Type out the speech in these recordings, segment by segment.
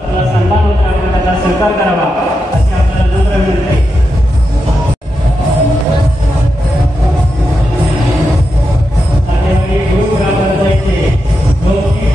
सन्मान होता आपण त्याचा स्वीकार करावा अशी आपल्याला नम्र विनंती आहे. दोन्ही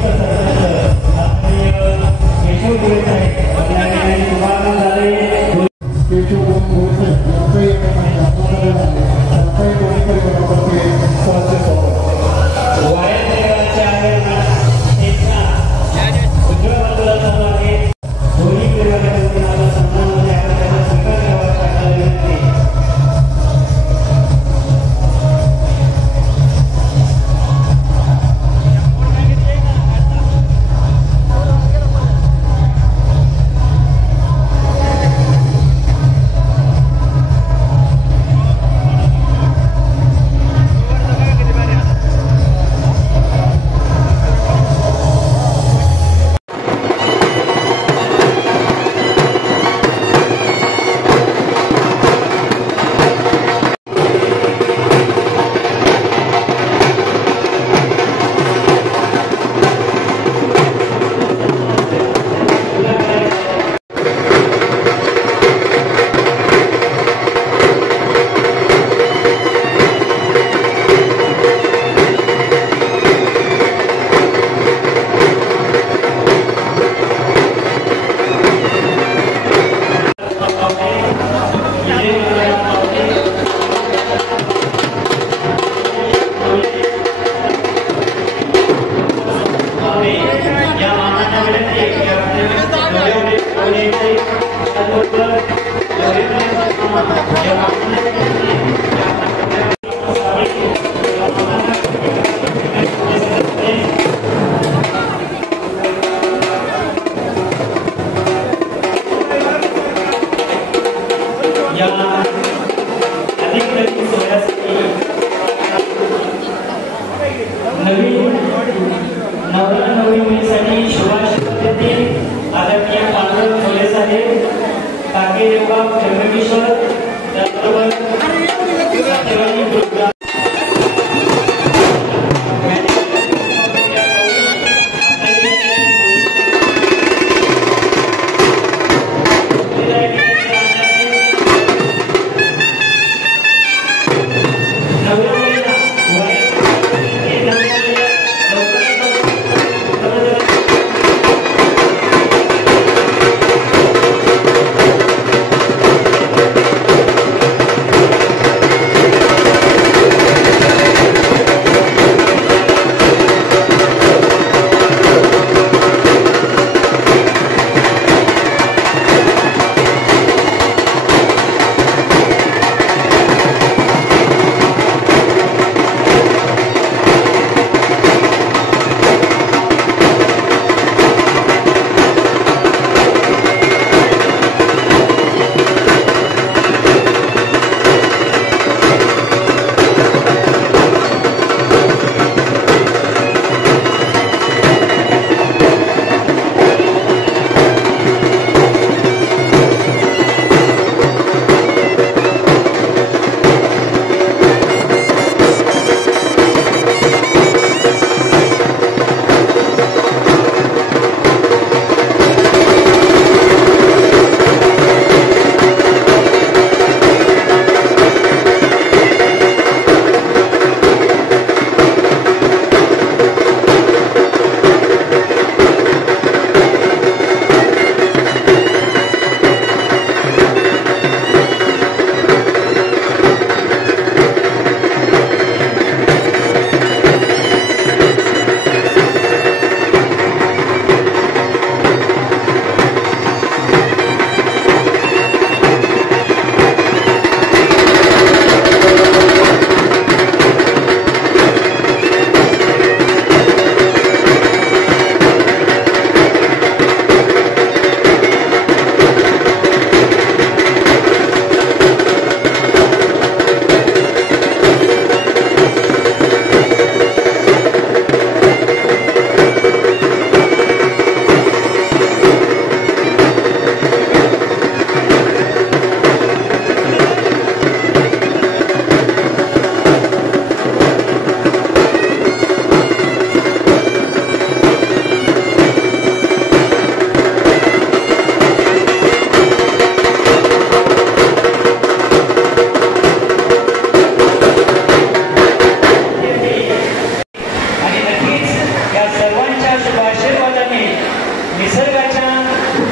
निसर्गाच्या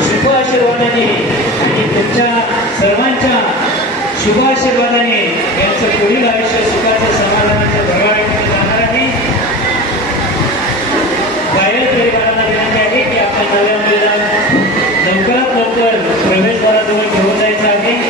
शुभ आशीर्वादाने आणि तुमच्या सर्वांच्या शुभ आशीर्वादाने यांचं पुढील आयुष्य सुखाचं समाधानाचं भरभराटीत जाणार आहे. गायक परिवारांना विनंती आहे की आपल्या नव्या मुलीला लवकरात लवकर प्रवेशद्वाराजवळ घेऊन जायचं आहे.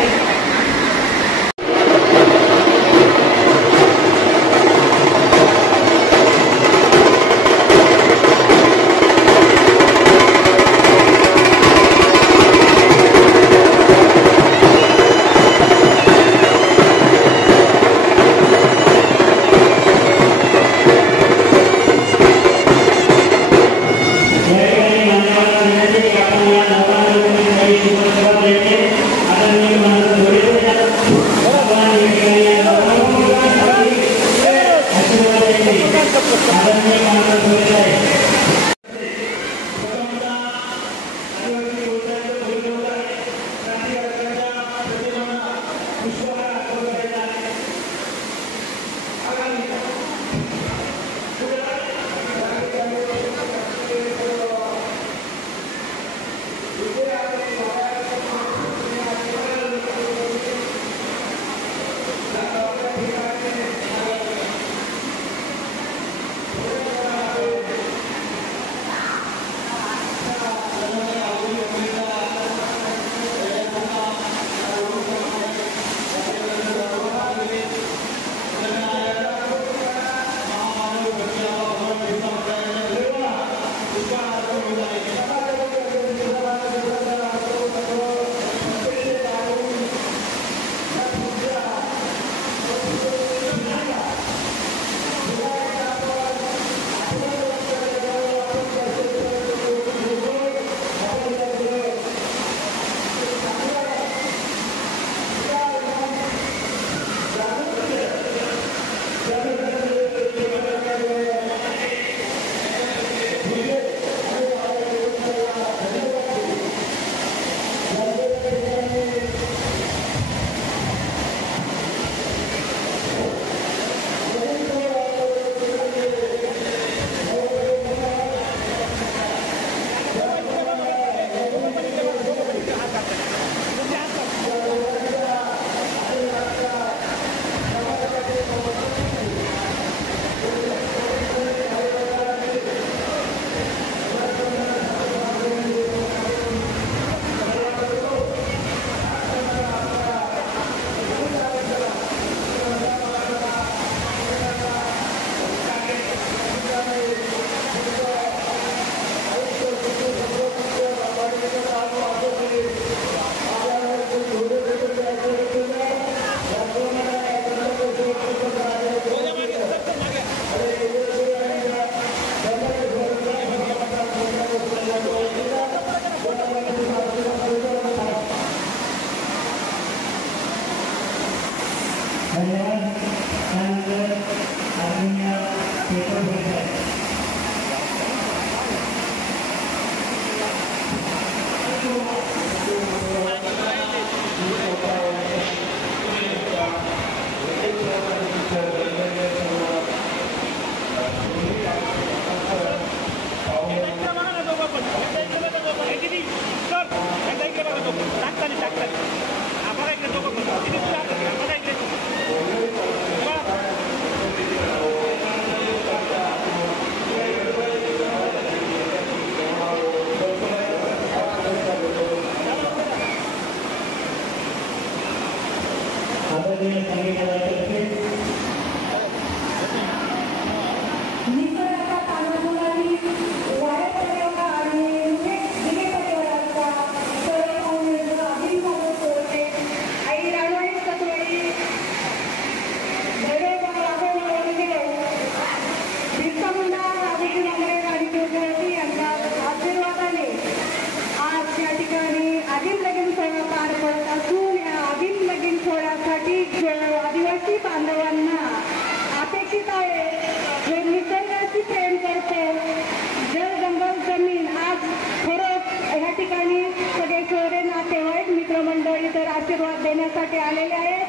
आशीर्वाद देण्यासाठी आलेले आहेत,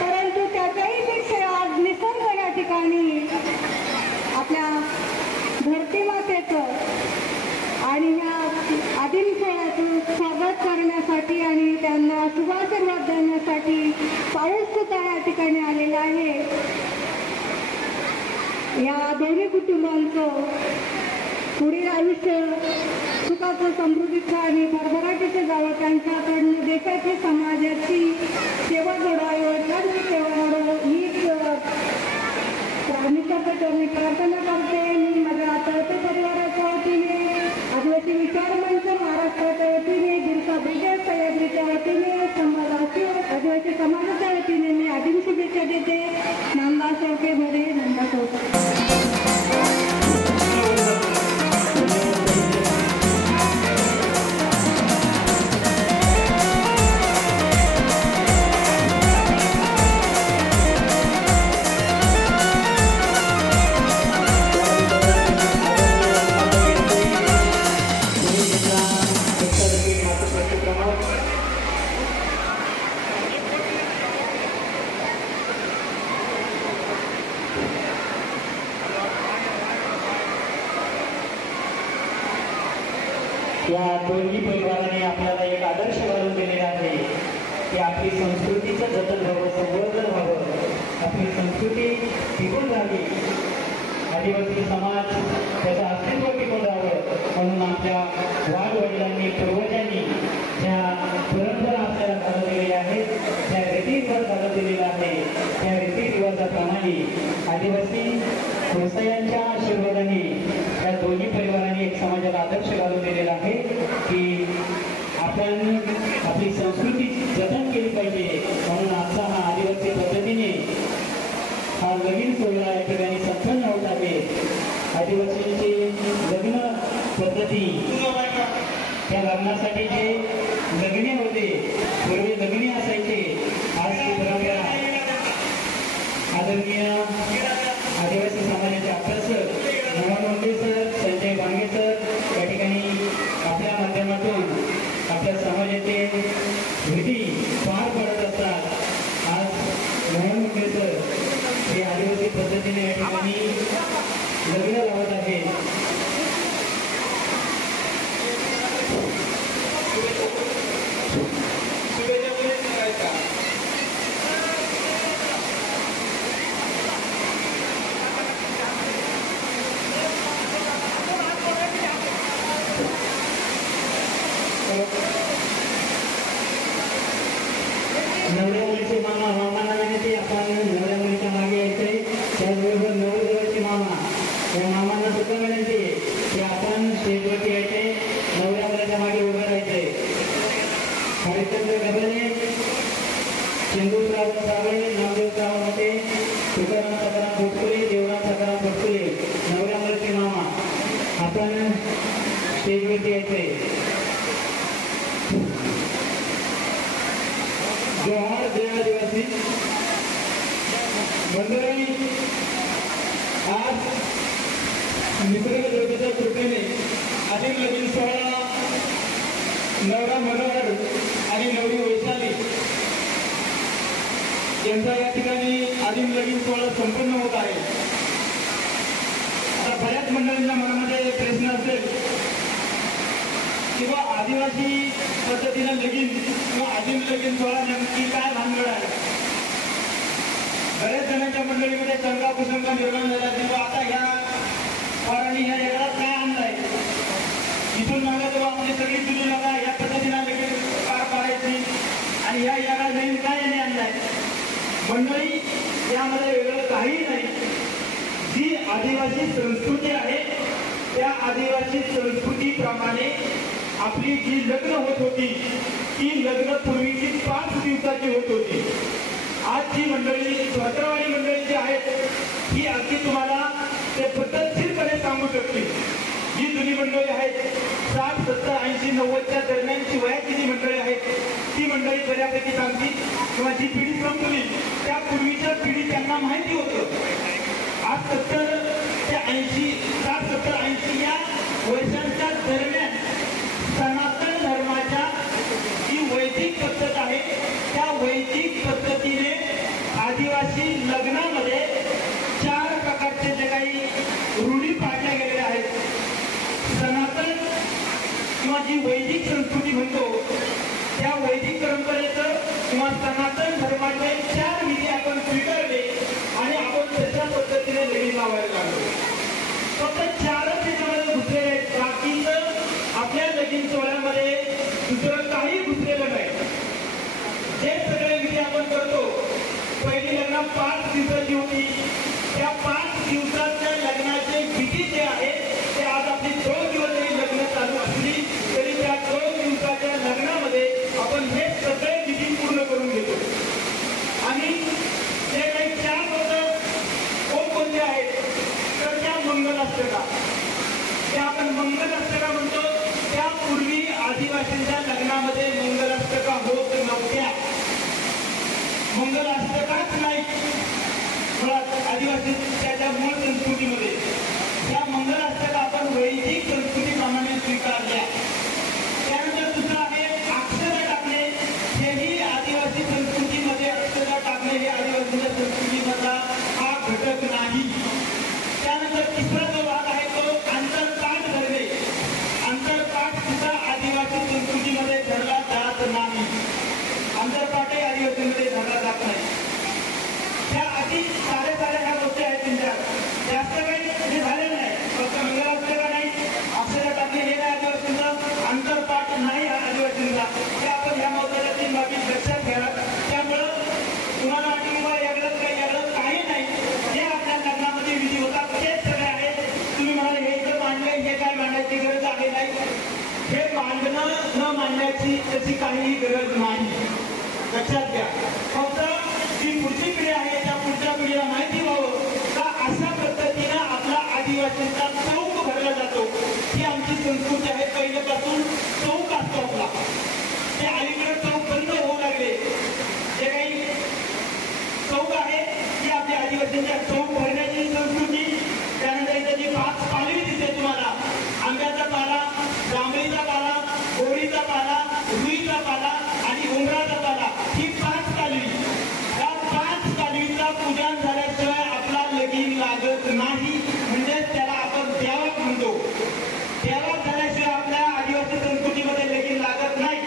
परंतु त्याच्याही पेक्षा आज निसर्ग या ठिकाणी आपल्या धरती मातेचं आणि ह्या आदिमशाळाचं स्वागत करण्यासाठी आणि त्यांना शुभाशीर्वाद देण्यासाठी पाऊस सुद्धा या ठिकाणी आलेला आहे. या दोन्ही कुटुंबांचं पुढील आयुष्य सुखाचं, समृद्धीचं आणि भरभराटीचं जावं. त्यांच्याकडनं देशाची, समाजाची सेवा घडावी, सेवा घडावी हीच मी प्रार्थना करते. मी माझ्या तळते परिवाराच्या वतीने, आदिवासी विचार मंच महाराष्ट्राच्या वतीने, गिरसा ब्रिगेड सह्याद्रीच्या वतीने, आदिवासी समाजाच्या वतीने मी आदिम शुभेच्छा देते. नंदा शेवके भरे, नंदा शेवके. या दोन्ही परिवाराने आपल्याला एक आदर्श घालून दिलेला आहे की आपली संस्कृतीचं जतन व्हावं, संवर्धन व्हावं, आपली संस्कृती टिकून राहावी, आदिवासी समाज त्याचं अस्तित्व टिकून राहावं म्हणून आपल्या वाडवडिलांनी, पूर्वजांनी ज्या परंपरा आपल्याला घालवलेल्या आहेत, त्या रीतिरिवाज घालून दिलेला आहे, त्या रीतिरिवाजाप्रमाणे आदिवासी व्यवसायांच्या आशीर्वादाने या दोन्ही परिवारांनी एक समाजाला आदर्श घालून दिलेला आहे की आपण आपली संस्कृती जतन केली पाहिजे. म्हणून आजचा हा आदिवासी पद्धतीने हा लगीन सोहळा या ठिकाणी संपन्न होत आहे. आदिवासींची लग्न पद्धती, त्या लग्नासाठी जे लग्ने होते, पूर्वी लग्ने असायचे, आज ती परंपरा आदरणीय आदिवासी समाजाचे अभ्यासक मोहन सर, संजय बांगे सर या ठिकाणी आपल्या माध्यमातून आपल्या समाजाचे विधी पार पडत असतात. आज मोहन सर हे आदिवासी पद्धतीने या ठिकाणी लग्न लावत आहे. नवऱ्या मुलीचे मामा, मामांना विनंती आपण नवऱ्या मुलीच्या मागे यायचंय. त्याचबरोबर नवरदेवाचे मामा, या मामांना सुद्धा विनंती आहे की आपण स्टेजवरती यायचे, नवऱ्या मुलाच्या मागे उभं राहायचंय. हरिश्चंद्र गबले, चंदूराव साबळे, नामदेवराव मोठे, तुकाराम सकाराम पोटकुले, देवराम सकाराम पोटकुले, नवऱ्या मुलीचे मामा, आपण स्टेजवरती यायचंय. जोहार जय आदिवासी मंडळी, आज निसर्ग देवतेच्या कृपेने अधिक लगीन सोहळा नवरा मनोहर आणि नवरी वैशाली यांचा या ठिकाणी आदिम लगीन सोहळा संपन्न होत आहे. आता बऱ्याच मंडळींच्या मनामध्ये प्रश्न असेल किंवा आदिवासी पद्धतीनं लगीन किंवा आदिम लगीन सोहळा नेमकी काय भानगड आहे. बऱ्याच जणांच्या मंडळीमध्ये शंका कुशंका निर्माण झाला किंवा आता ह्या पोरांनी ह्या जगात काय आणलाय, इथून मागा तेव्हा आपली सगळी जुनी नका या पद्धतीनं लगीन पार पाडायची आणि ह्या जगा नवीन काय याने आणलाय. मंडळी, यामध्ये वेगळं काहीही नाही. जी आदिवासी संस्कृती आहे त्या आदिवासी संस्कृतीप्रमाणे आपली जी लग्न होत होती ती लग्न पूर्वीची 5 दिवसाची होत होती. आज जी मंडळी, स्वतःवाणी मंडळी जी आहेत ही अगदी तुम्हाला ते पद्धतशीरपणे सांगू शकतील. जी जुनी मंडळी आहेत 60, 70, 80, 90च्या दरम्यानची वयाची जी मंडळी आहेत ती मंडळी बऱ्यापैकी सांगतील किंवा जी पिढी संपली त्या पूर्वीच्या पिढी त्यांना माहिती होतं. आज 70 ते 80, 60, 70, 80 या वर्षांच्या दरम्यान सनातन धर्माच्या जी वैदिक पद्धत आहे त्या वैदिक पद्धतीने आदिवासी लग्नामध्ये 4 प्रकारचे जे काही रूढी पाडल्या गेलेल्या आहेत. सनातन किंवा जी वैदिक संस्कृती म्हणतो त्या वैदिक परंपरेचं किंवा सनातन धर्माचे 4 विधी आपण स्वीकारले आणि आपण तशा पद्धतीने लगीन लावायला लागलो. फक्त 4च त्याच्यामध्ये घुसलेले आहेत. बाकीचं आपल्या लगीन सोहळ्यामध्ये दुसरं काही घुसलेलं नाही. जे सगळे विधी आपण करतो, पहिली लग्न 5 दिवसाची होती. त्या 5 दिवसाच्या लग्नाचे विधी जे आहेत ते आज आपली 2 दिवस जरी लग्न चालू असली तरी त्या 2 दिवसाच्या लग्नामध्ये आपण हे सगळे विधी पूर्ण करून घेतो. आणि जे काही 4 पद्धत कोणकोणते आहेत तर त्या मंगलाष्टका, त्या आपण मंगलाष्टका म्हणतो. त्यापूर्वी आदिवासींच्या लग्नामध्ये मंगलाष्टका होत नव्हत्या. मंगलाष्टकाच नाही मुळात आदिवासीच्या मूळ संस्कृतीमध्ये. त्या मंगलाष्टका आपण वैदिक संस्कृतीप्रमाणे स्वीकारल्या. त्यानंतर दुसरं आहे अक्षता टाकणे. हेही आदिवासी संस्कृतीमध्ये अक्षता टाकणे हे आदिवासीच्या संस्कृतीमधला हा घटक नाही. त्यानंतर तिसरा जो भाग आहे तो अंतरपाठ धरणे. अंतरपाठ सुद्धा आदिवासी संस्कृतीमध्ये धरला जात नाही. अंतरपाठही आदिवासीमध्ये धरला जात नाही. ह्या अति साऱ्या ह्या गोष्टी आहेत तुमच्या. जास्त काही झालेलं नाही. फक्त मंगलाष्टका नाही, अक्षता टाकणे हे नाही आदिवासींचा, अंतरपाठ नाही आदिवासींचा. हे आपण ह्या महत्वाच्या 3 बाबी लक्षात घ्या. त्यामुळं तुम्हाला वाटतं की वेगळं काही नाही. जे आपल्या लग्नामध्ये विधी होतात तेच सगळे आहेत. तुम्ही म्हणाले हे जर मांडलंय हे काय मांडायची गरज आहे नाही. हे मांडणं न मांडण्याची तशी काहीही गरज नाही. लक्षात घ्या. फक्त जी पुढची पिढी आहे त्या पुढच्या पिढीला माहिती व्हावं का अशा पद्धतीनं आपला आदिवासींचा चौक भरला जातो. ही आमची संस्कृती आहे. पहिल्यापासून चौक असतो आपला. ते अलीकडे चौक बंद होऊ लागले. जे काही चौक आहे ती आपल्या आदिवासींच्या चौक भरण्याची संस्कृती. त्यानंतर इथे जी 5 पालवी दिसते तुम्हाला, आंब्याचा पाला, जांभळीचा पाला, गोळीचा पाला, रुईचा पाला आणि उमराचा पाला, ही 5 पालवी. या 5 पालवीचा पूजन झाल्याशिवाय आपला लगीन लागत नाही. म्हणजे त्याला आपण देवाक म्हणतो. देवाक झाल्याशिवाय आपल्या आदिवासी संस्कृतीमध्ये लगीन लागत नाही.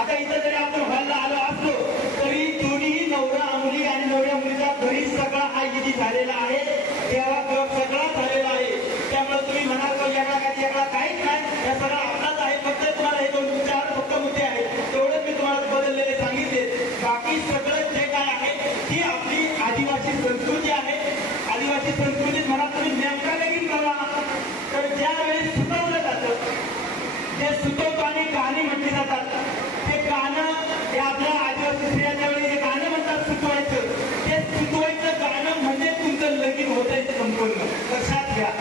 आता इथं जरी आपण हॉलला आलो असलो तरी दोन्ही नवरा मुली आणि नवऱ्या मुलीचा घरी सगळा हा विधी झालेला आहे. देवा सगळा झालेला आहे. त्यामुळे तुम्ही म्हणाल का याला काहीच नाही, या सगळा आपलाच आहे. फक्त तुम्हाला हे 2-4 फक्त मुद्दे आहेत तेवढेच मी तुम्हाला बदललेले सांगितले. बाकी सगळं जे काय आहे ती आपली आदिवासी संस्कृती आहे. आदिवासी संस्कृतीत म्हणा तुम्ही नेमका लगीन करा तर ज्या वेळेस सुचवलं जातं, जे सुचवतो आणि गाणी म्हटली जातात, ते गाणं हे आपल्या आदिवासी स्त्रियांच्या वेळी जे गाणं म्हणतात सुचवायचं, ते सुचवायचं गाणं म्हणजे तुमचं लगीन होतंय संपूर्ण. लक्षात घ्या.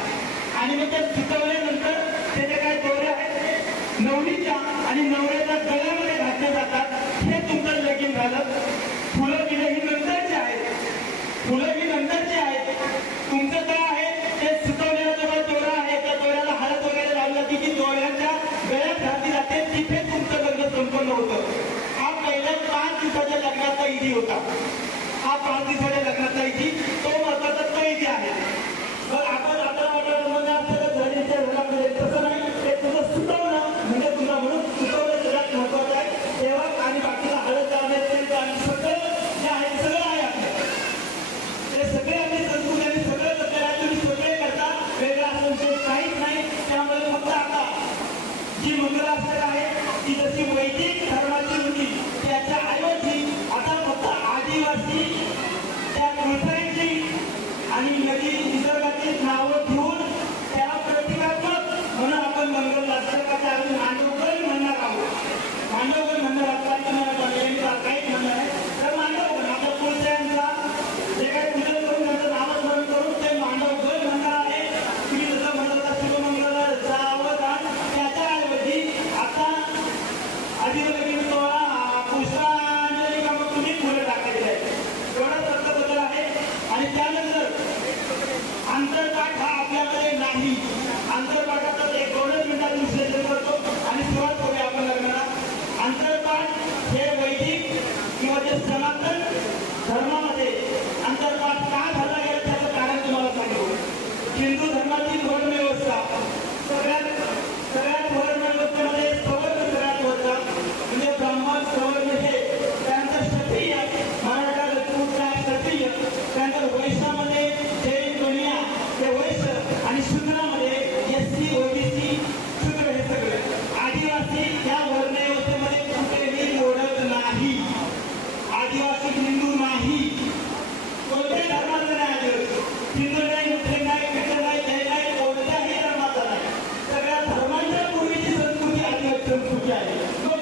आणि मग ते सुचवल्यानंतर त्याचे काय दोरे आहेत नवरीच्या आणि नवऱ्याच्या गळ्यामध्ये घातले जातात. हे तुमचं लगीन झालं. फुलं बिलं ही नंतरची आहेत. फुलं ही नंतरची आहेत. तुमचं काय आहे ते सुचवलेला जो दोरा आहे त्या दोऱ्याला हळद वगैरे लावली जाते की दोऱ्याच्या गळ्यात घातली जाते. तिथे तुमचं लग्न संपन्न होतं. हा पहिल्या 5 दिवसाच्या लग्नाचा विधी होता. हा 5 दिवसाच्या लग्नाचा विधी तो महत्वाचा तो विधी आहे. मग आपण तसं नाही. ते तुझं सुचवणं म्हणजे तुझा म्हणून सुचवणं सगळ्यात महत्वाचं आहे. तेव्हा आणि बाकीला हळद लावणे आणि सगळं जे आहे सगळं आहे आपलं. ते सगळे आपली संस्कृती आणि सगळं आपल्याला तुम्ही सगळे करता. वेगळा संशय काहीच नाही. त्यामुळे फक्त आता जी मंगलाष्टका आहे ती जशी वैदिक धर्माची होती त्याच्या ऐवजी आता फक्त आदिवासी त्या कुळकऱ्यांची आणि नदी निसर्गाची नावं घेऊन त्याला प्रतिकात्मक म्हणून आपण मंगलाष्टकाच्या आधी मांडवगण म्हणणार आहोत. मांडवगण म्हणणार आहोत. तुम्हाला काहीच म्हणणार आहे तर मांडवगण आपल्या कुळकऱ्यांचा जे काही पूजन करून त्यांचं नामस्मरण करून ते मांडवगण म्हणणार आहे. तुम्ही जसं म्हणता शिवमंगल सावधान त्याच्या ऐवजी आता अधिलगीन सोहळा पुष्पांजली का मग तुम्ही फुलं टाकलेली आहे. एवढा फक्त बदल आहे. आणि त्यानंतर अंतरपाठ हा आपल्याकडे नाही. अंतरपाठाचं एक 2 मिनिटात विश्लेषण करतो आणि सुरुवात करूया आपण लग्नाला. अंतरपाठ हे वैदिक किंवा जे सनातन धर्मामध्ये अंतरपाठ का झाला गेला त्याचं कारण तुम्हाला सांगतो. हिंदू धर्माची धोरण व्यवस्था सगळ्यात धोरण व्यवस्थेमध्ये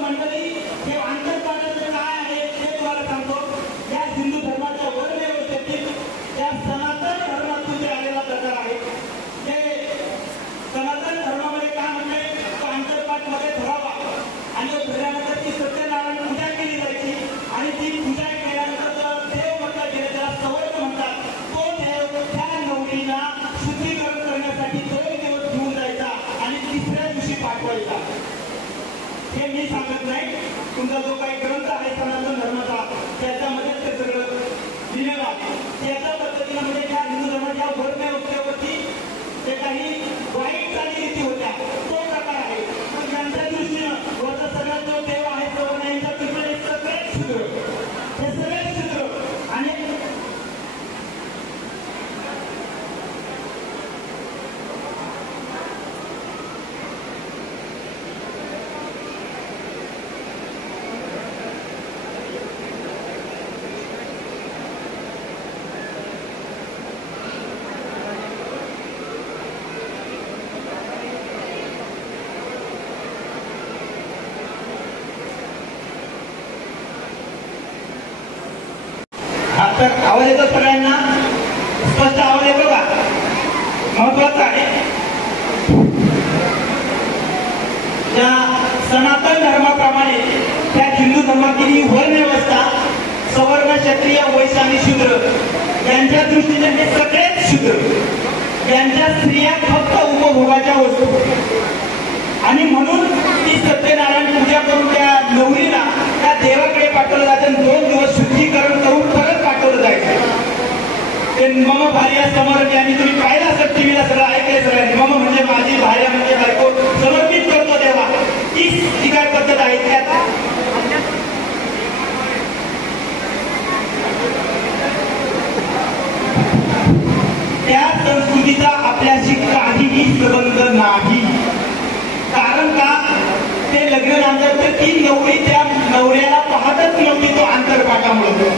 मंडळी हे आंतरपाठाचं काय आहे ते तुम्हाला सांगतो. या हिंदू धर्माच्या वर्णव्यवस्थेतील या सनातन धर्मातून जे आलेला प्रकार आहे. ते सनातन धर्मामध्ये काय म्हणते, तो आंतरपाठ मध्ये धरावा आणि धरल्यानंतर ती सत्यनारायण पूजा केली जायची आणि ती पूजा केल्यानंतर देव म्हटला गेला, त्याला सवर्ग म्हणतात. तो देव त्या नवरीला शुद्धीकरण करण्यासाठी 2 दिवस घेऊन जायचा आणि तिसऱ्या दिवशी पाठवायचा. हे मी सांगत नाही, तुमचा जो काही ग्रंथ आहे सनातन धर्माचा त्याच्यामध्ये ते सगळं दिलेलं आहे. त्याच्या पद्धतीने म्हणजे त्या हिंदू धर्माच्या वर्णव्यवस्थेवरती जे काही वाईट चालीरीती होत्या तो प्रकार आहे. पण त्यांच्या दृष्टीनं वरचा सगळ्यात जो देव आहे सवर्ण यांच्या दृष्टीने सगळे शूद्र, हे सगळे शूद्र. आणि तर आवाज येतो सगळ्यांना, स्पष्ट आवाज येतो का? महत्वाचं आहे. त्या सनातन धर्माप्रमाणे त्या हिंदू धर्मातील ही वर्णव्यवस्था सवर्ण, क्षत्रिय, वैश्य आणि शूद्र यांच्या दृष्टीने हे सगळेच शूद्र. यांच्या स्त्रिया फक्त उपभोगाच्या वस्तू आणि म्हणून ती सत्यनारायण पूजा करून त्या नवरीला त्या देवाकडे पाठवलं जातं. 2 दिवस शुद्धीकरण करून परत पाठवलं जायचं. ते मम भार्या समर्पी आणि तुम्ही पाहिलं असं टीव्हीला सगळं ऐकलंय सगळ्यांनी. मम म्हणजे माझी, भार्या म्हणजे बायको, समर्पित करतो देवा. ही जी काय पद्धत आहे त्यात त्या संस्कृतीचा आपल्याशी काहीही संबंध नाही. कारण का, ते लग्नानंतर तर ती नवरी त्या नवऱ्याला पाहतच नव्हती तो आंतरपाठामुळे.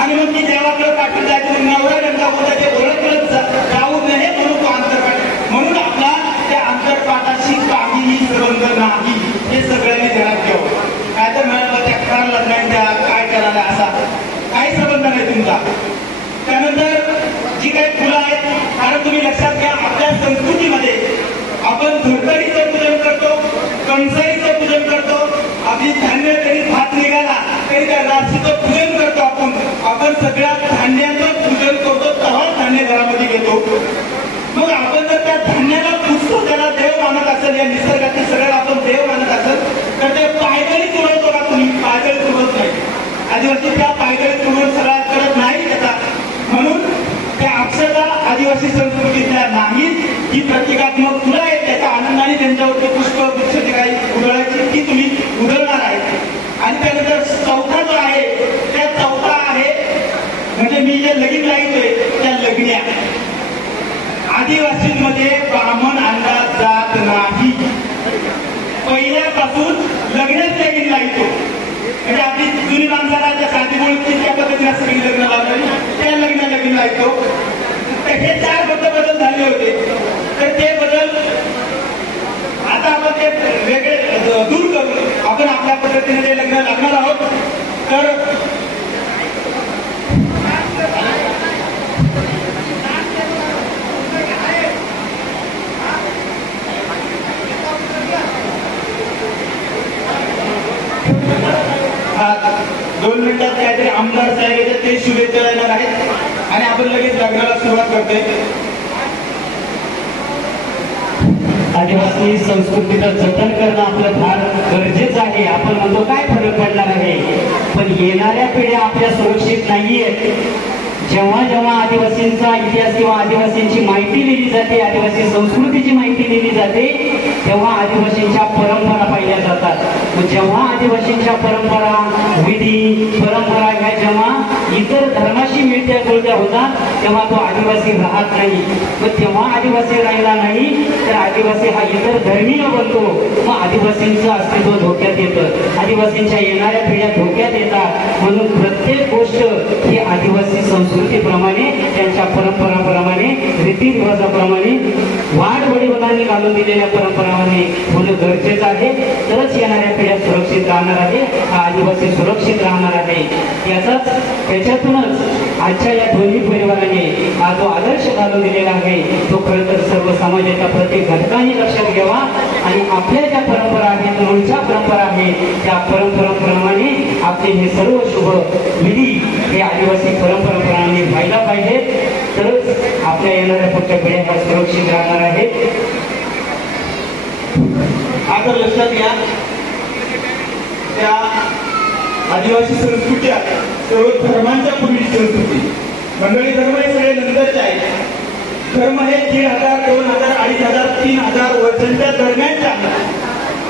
आणि मग ती देवाकडे पाठवून जायची. नवरा गंगा होता ते ओळखलं जाऊ नये म्हणून तो आंतरपाठ. म्हणून आपला त्या आंतरपाठाशी काहीही संबंध नाही, हे सगळ्यांनी ध्यानात ठेवा. काय तर म्हणाला त्या खरा लग्नाच्या काय करायला असा काही संबंध नाही तुमचा. त्यानंतर जी काही फुलं आहेत, कारण तुम्ही लक्षात घ्या, आपल्या संस्कृतीमध्ये आपण धुळकरीचं पूजन करतो, कणसाईचं पूजन करतो. आपली धान्य तरी भात निघाला तरी त्या राशीचं पूजन करतो. आपण सगळ्या धान्याचं पूजन करतो, तेव्हाच धान्य घरामध्ये घेतो. मग आपण जर त्या धान्याला पुजतो, त्याला देव मानत असेल, या निसर्गातील सगळ्याला आपण देव मानत असेल, तर ते पायदळी तुडवतो का तुम्ही? पायदळी तुडवत नाही. आदिवासी त्या पायदळी तुडवून सगळा करत नाही त्याचा. म्हणून त्या अक्षता आदिवासी संस्कृतीतल्या नाहीत. ही प्रतिकात्मक फुलं आहेत, त्याच्या आनंदाने त्यांच्यावरती पुष्प वृक्ष जे काही उधळायची ती तुम्ही उधळणार आहे. आणि त्यानंतर चौथा जो आहे, त्या चौथा आहे म्हणजे मी जे लगीन लावतोय त्या लग्न्या. आदिवासींमध्ये ब्राह्मण आणला जात नाही. पहिल्यापासून लग्नच लगीन लावतो. म्हणजे आपली जुनी माणसाला त्या साधीमुळे त्या पद्धतीने सगळी लग्न लावली, त्या लगीन लावतो. तर हे 4 बदल झाले होते. तर ते बदल आता आपण ते वेगळे दूर करून आपण आपल्या पद्धतीने ते लग्न लागणार आहोत. तर दोन मिनिटात काहीतरी आमदार साहेब ते शुभेच्छा देणार आहेत आणि आपण लगेच लग्नाला सुरुवात करतोय. आदिवासी संस्कृतीचं जतन करणं आपलं फार गरजेचं आहे. आपण म्हणतो काय फरक पडणार आहे, पण येणाऱ्या पिढ्या आपल्या सुरक्षित नाहीयेत. जेव्हा जेव्हा आदिवासींचा इतिहास किंवा आदिवासींची माहिती लिहिली जाते, आदिवासी संस्कृतीची माहिती लिहिली जाते, तेव्हा आदिवासींच्या परंपरा पाहिल्या जातात. मग जेव्हा आदिवासींच्या परंपरा, विधी, परंपरा ह्या जेव्हा इतर धर्माशी मिळत्या जुळत्या होतात, तेव्हा तो आदिवासी राहत नाही. मग तेव्हा आदिवासी राहिला नाही तर आदिवासी हा इतर धर्मीय बनतो. मग आदिवासींचं अस्तित्व धोक्यात येतं, आदिवासींच्या येणाऱ्या पिढ्या धोक्यात येतात. म्हणून प्रत्येक गोष्ट ही आदिवासी संस्कृतीप्रमाणे त्यांच्या परंपराप्रमाणे रीतिरिवाजाप्रमाणे वाडवडीलांनी घालून दिलेल्या परंपरांनी होणं गरजेचं आहे. तरच येणाऱ्या पिढ्या सुरक्षित राहणार आहे, हा आदिवासी सुरक्षित राहणार आहे. त्याच्यातूनच आजच्या या दोन्ही परिवाराने हा जो आदर्श घालून दिलेला आहे तो खरं तर सर्व समाजाच्या प्रत्येक घटकाने लक्षात घ्यावा आणि आपल्या ज्या परंपरा आहेत, मूळच्या परंपरा आहेत, त्या परंपरांप्रमाणे आपले हे सर्व शुभ विधी हे आदिवासी परंपरांप्रमाणे व्हायला पाहिजे. तरच आपल्या येणाऱ्या पुढच्या पिढ्या ह्या सुरक्षित राहणार आहेत. आता लक्षात घ्या, त्या आदिवासी संस्कृती सर्व धर्मांच्या पूर्वीची संस्कृती मंडळी. धर्म हे सगळे नंतरचे आहेत. धर्म हे 1000, 2000, 2500, 3000 वर्षांच्या दरम्यानच्या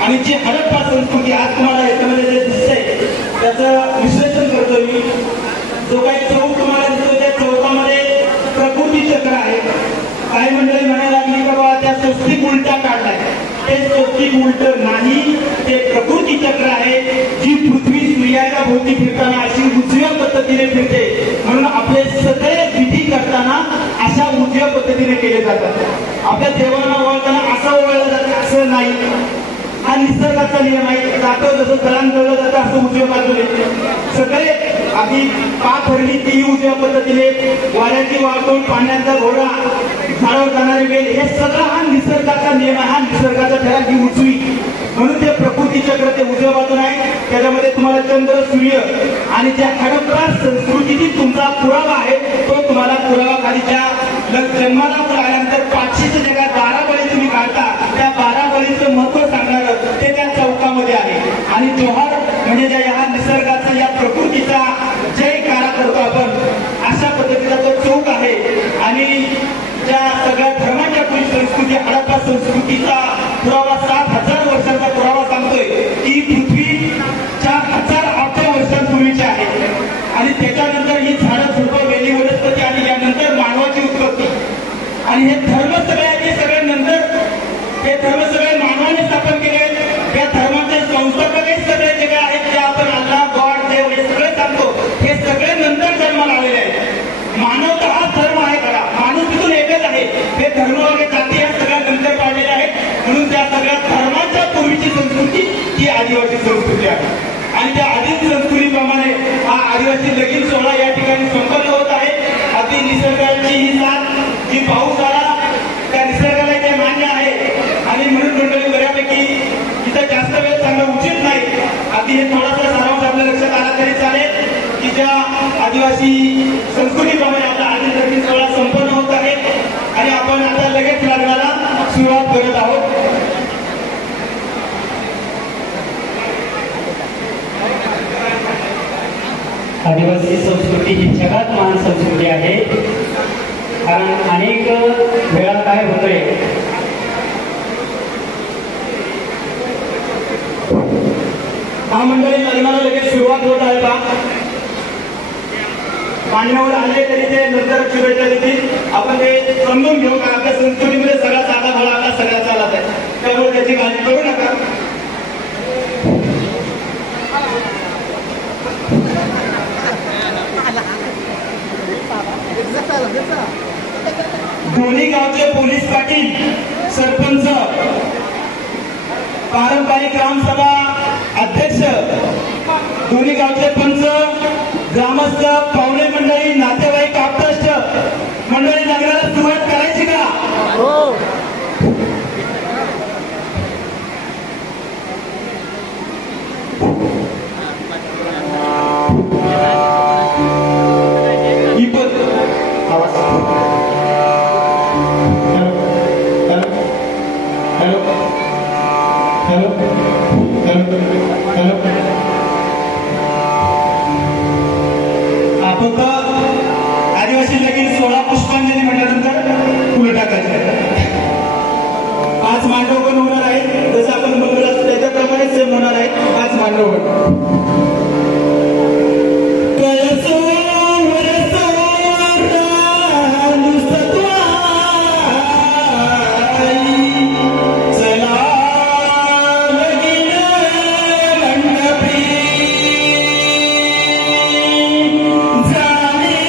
आणि जी हडप्पा संस्कृती आज तुम्हाला याच्यामध्ये जे दिसतंय त्याचं विश्लेषण करतो मी. जो काही चौक तुम्हाला दिसतो त्या चौकामध्ये प्रकृती चक्र आहे. काही मंडळी म्हणायला लागली का बाबा त्या स्वस्तिक उलटा काढलाय. ते स्वस्तिक उलट नाही, ते प्रकृती चक्र आहे. जी पृथ्वी सूर्याच्या भोवती फिरताना अशी उजव्या पद्धतीने फिरते, म्हणून आपले सगळे विधी करताना अशा उजव्या पद्धतीने केले जातात. आपल्या देवांना ओळखताना असं ओळखलं जातं असं नाही. हा निसर्गाचा नियम आहे. जातं जसं दळणदळलं जातं असं उजव्या बाजूने सगळे आधी पाच हरली ती उजव्या पद्धतीने, वाऱ्याची वाळवून पाण्याचा घोडा, झाडावर जाणारे वेल, हे सगळं हा निसर्गाचा नियम आहे. हा निसर्गाचा ठराव ही उजवी, म्हणून ते प्रकृती चक्र ते उजव्या बाजूने आहे. त्याच्यामध्ये तुम्हाला चंद्र, सूर्य आणि ज्या हडप्पा संस्कृतीतील तुमचा पुरावा आहे तो तुम्हाला पुरावा खालीच्या जन्माला आल्यानंतर 500च्या जगात 12 बळी तुम्ही काढता, त्या 12 बळीचं महत्व सांगणार ते त्या चौकामध्ये आहे. आणि जोहार म्हणजे ज्या ह्या निसर्गाचा या प्रकृतीचा जयकारा करतो आपण, अशा पद्धतीचा तो चौक आहे. आणि ज्या सगळ्या धर्माच्या पूर्वी संस्कृती हडप्पा संस्कृतीचा पुरावा 7000 वर्षांचा पुरावा सांगतोय की पृथ्वीच्या 1000 अब्ज वर्षांपूर्वीची आहे. आणि त्याच्यानंतर ही झाडं, झुडपं, वेली, वनस्पती आणि यानंतर मानवाची उत्पत्ती. आणि हे धर्म सगळे नंतर हे धर्म सगळे मानवाने स्थापन केले. या धर्माचे संस्थापक हे सगळे जे काही आहेत ते आपण अल्लाह, गॉड, देव हे सगळे सांगतो, हे सगळे नंतर जन्माला आलेले आहेत. मानवता हा धर्म आहे खरा, माणूस तिथून एकच आहे. हे धर्म वगैरे जाती ह्या सगळ्या नंतर पाडलेल्या आहेत. म्हणून त्या सगळ्या धर्माच्या पूर्वीची संस्कृती ही आदिवासी संस्कृती आहे. आणि त्या आदिवासी संस्कृतीप्रमाणे हा आदिवासी लगीन सोहळा या ठिकाणी संपन्न होत आहे. अगदी निसर्गाची ही साथ, जी पाऊस आला त्या निसर्गाला ते मान्य आहे. आणि म्हणून मंडळी बऱ्यापैकी इथं जास्त वेळ सांगणं उचित नाही. अगदी हे थोडासा सारांश आपल्या लक्षात आला तरी चालेल की ज्या आदिवासी संस्कृतीप्रमाणे आपला आदिवासी लगीन सोहळा संपन्न होत आहे आणि आपण आता लगेच लग्नाला सुरुवात करत आहोत. आदिवासी संस्कृती ही जगात महान संस्कृती आहे. कारण अनेक वेळा काय होतंय, हा मंडळी लग्नाला लगेच सुरुवात होत आहे का? मान्यवर आले तरी ते नंतर शुभेच्छा देतील. आपण ते समजून घेऊ का आपल्या संस्कृतीमध्ये सगळा साधा भला आपला सगळा चालत आहे, त्यामुळे त्याची काळजी करू नका. दोन्ही गावचे पोलीस पाटील, सरपंच, पारंपरिक ग्रामसभा अध्यक्ष, दोन्ही गावचे पंच, ग्रामस्थ, पाहुणे मंडळी, नातेवाईक, आप्तेष्ट मंडळी लग्नाला सुरुवात करायची का? हो. आदिवासी लगीन सोहळा पुष्पांजली म्हटल्यानंतर फुलं टाकायचे. 5 मांडव पण होणार आहेत, जसं आपण मंगळ असतो त्याच्याप्रमाणे सेम होणार आहेत 5 मांडव पण. जाने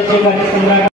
राज्याचे कार्यसम्राट